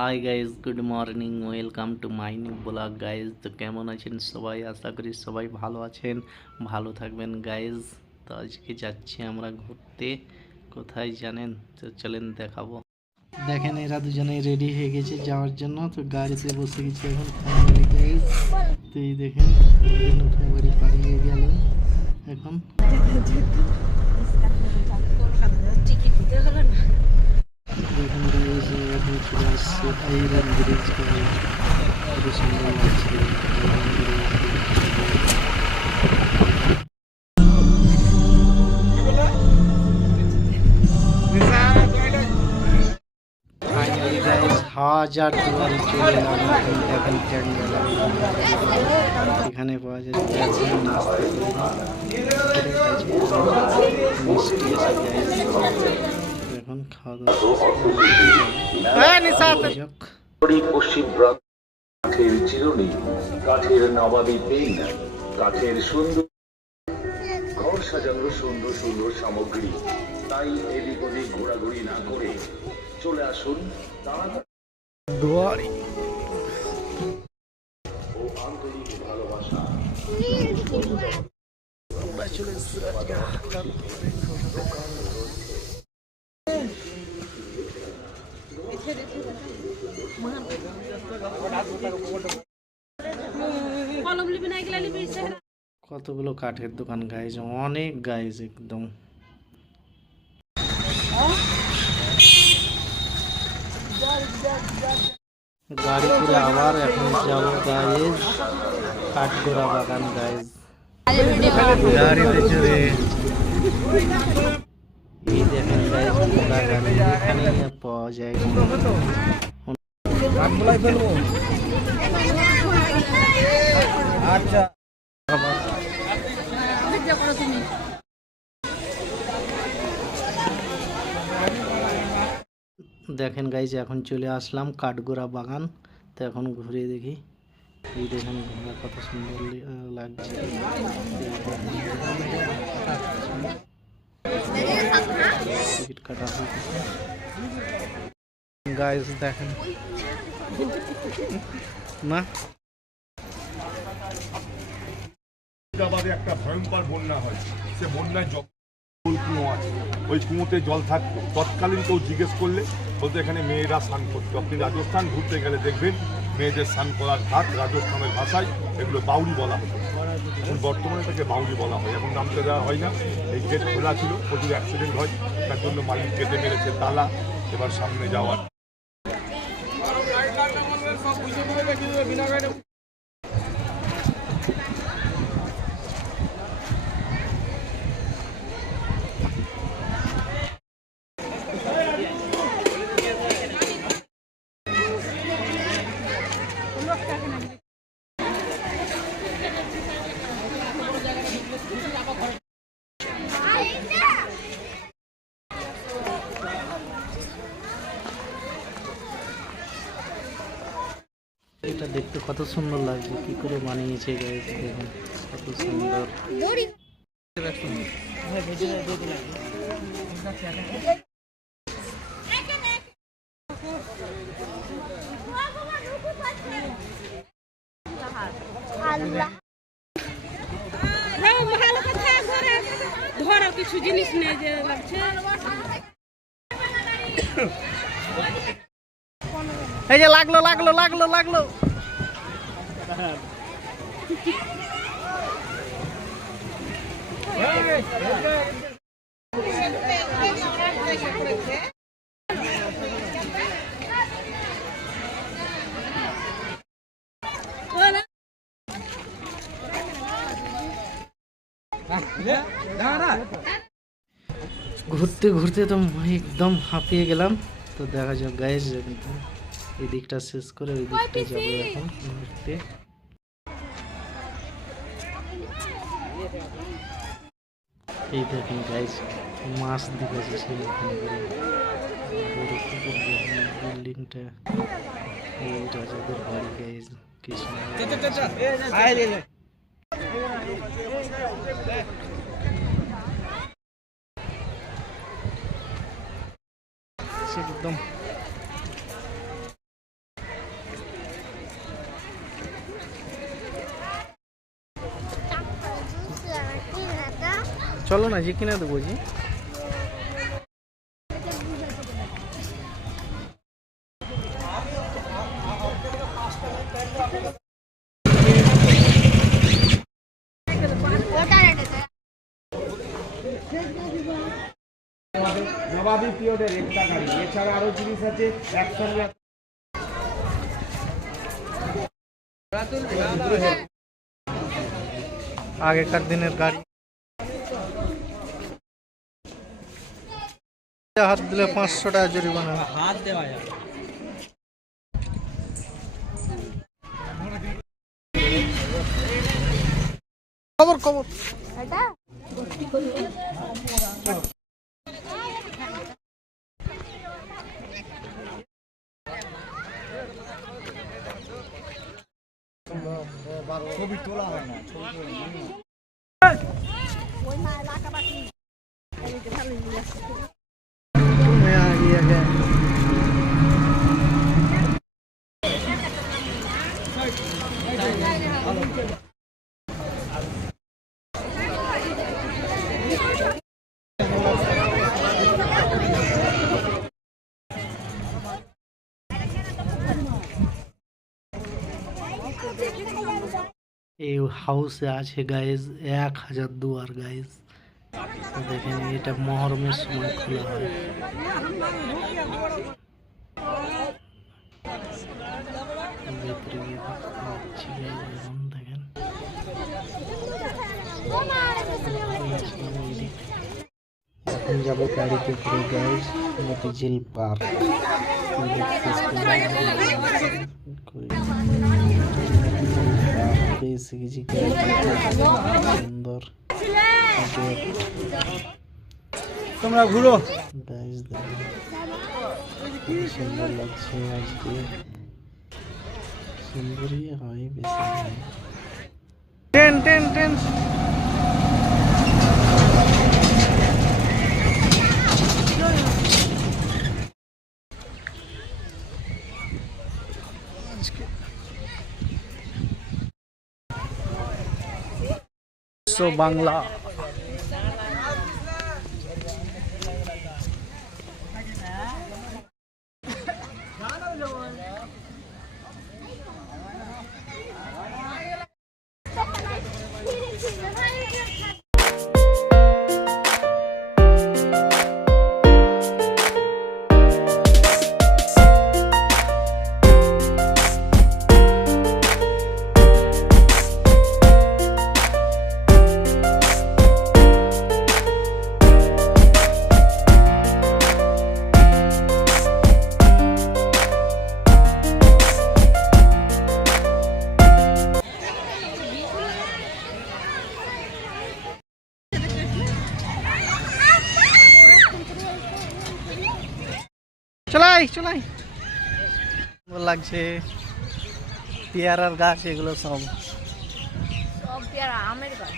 Hi guys, good morning, welcome to my new blog guys. তো কেমন আছেন সবাই? আশা করি সবাই ভালো আছেন, ভালো থাকবেন গাইজ। তো আজকে যাচ্ছি আমরা ঘুরতে। কোথায় জানেন? তো চলেন দেখাবো। দেখেন এরা দুজনে রেডি হয়ে গেছে যাওয়ার জন্য। তো গাড়িতে বসে গেছি এখন ফাইনালি গাইজ। তো এই দেখেন নতুন বাড়ি পাড়িয়ে গেলেন এখন। দেখুন গাইজ এখন চলে আসছে আইল্যান্ড ব্রিজ গাইজ। খুব সুন্দর লাগছে ফাইনালি গাইজ। হাজার দুয়ারি চলে এলাম এখন ক্যান্ডেল এখানে পাওয়া যায় নাস্তা মিষ্টি এসে গাইজ। এখন খাওয়া দাওয়া পশ্চিম কাঠের চিরুনি, কাঠের নবাবী পেন, কাঠের সুন্দর ঘর সাজানোর সুন্দর সুন্দর সামগ্রী। তাই এদিক ওদিক ঘোরাঘুরি না করে চলে আসুন দুয়ারি ও আন্তরিক ভালোবাসা। কতগুলো কাঠের দোকান গাইজ, অনেক গাইজ একদম। গাড়ি করে আবার এখন যাব গাইজ কাঠগোড়া বাগান গাইজ। গাড়িতে চড়ে এই দেখেন গাইজ ঘোড়া গাড়ি এখানে পাওয়া যায়। আচ্ছা দেখেন গাইজ এখন চলে আসলাম কাঠগোড়া বাগান। তো এখন ঘুরে দেখি। এই দেখেন ঘোড়া কত সুন্দর লাগছে টিকিট কাটা গাইজ। দেখেন না একটা ভয়ঙ্কর বন্যা হয়, সে বন্যায় কুয়ো আছে, ওই কুয়োতে জল থাকতো। তৎকালীন কেউ জিজ্ঞেস করলে বলতে এখানে মেয়েরা স্নান করতো। আপনি রাজস্থান ঘুরতে গেলে দেখবেন মেয়েদের স্নান করার ঘাট রাজস্থানের ভাষায় এগুলো বাউরি বলা হতো। এখন বর্তমানে তাকে বাউরি বলা হয়, এখন নামতে দেওয়া হয় না। এই গেট খোলা ছিল, প্রচুর অ্যাক্সিডেন্ট হয়, তার জন্য মালিক কেটে মেরেছে তালা। এবার সামনে যাওয়ার এটা দেখতে কত সুন্দর লাগছে, কি করে বানিয়েছে গাইজ। দেখুন কত সুন্দর। ধরো কিছু জিনিস নেই যে লাগছে। এই যে লাগলো লাগলো লাগলো লাগলো। ঘুরতে ঘুরতে তো একদম হাঁপিয়ে গেলাম। তো দেখা যাক গাইজ, এই দিকটা শেষ করে ওই দিকটা যাবো এখন ঘুরতে। এই দেখেন গাইজ মাছ দিকেছে সেইখানে বিল্ডিংটা, এই রাজাদের বাড়ি গাইজ। কি সুন্দর একদম। চলো না যে কিনে দেবো জি। নবাবী পিরিয়ডের একটা গাড়ি, এছাড়া আরো জিনিস আছে একসঙ্গে। আগেকার দিনের গাড়ি, হাত দিলে 500 টাকা জরিমানা। হাত দেওয়া যাবে। খবর খবর ছবি তোলা হয় না। এই হাউসে আছে গাইজ 1000 দুয়ার গাইজ। দেখেন এটা মহরমের সময় খোলা হয়। ভেতরে গিয়ে দেখতে পাচ্ছি guys, এখন দেখেন এখন যাবো গাড়িতে করে গাইজ মতিঝিল পার্ক। এসে গেছি সুন্দর। তোমরা ঘুরো গাইজ দেখেন সুন্দর লাগছে। আজকে সুন্দরই হয় বেশি। টেন টেন টেন বাংলা চলাই চলাই ভালো লাগছে। পেয়ারার গাছ এগুলো সব পেয়ারা আমের গাছ।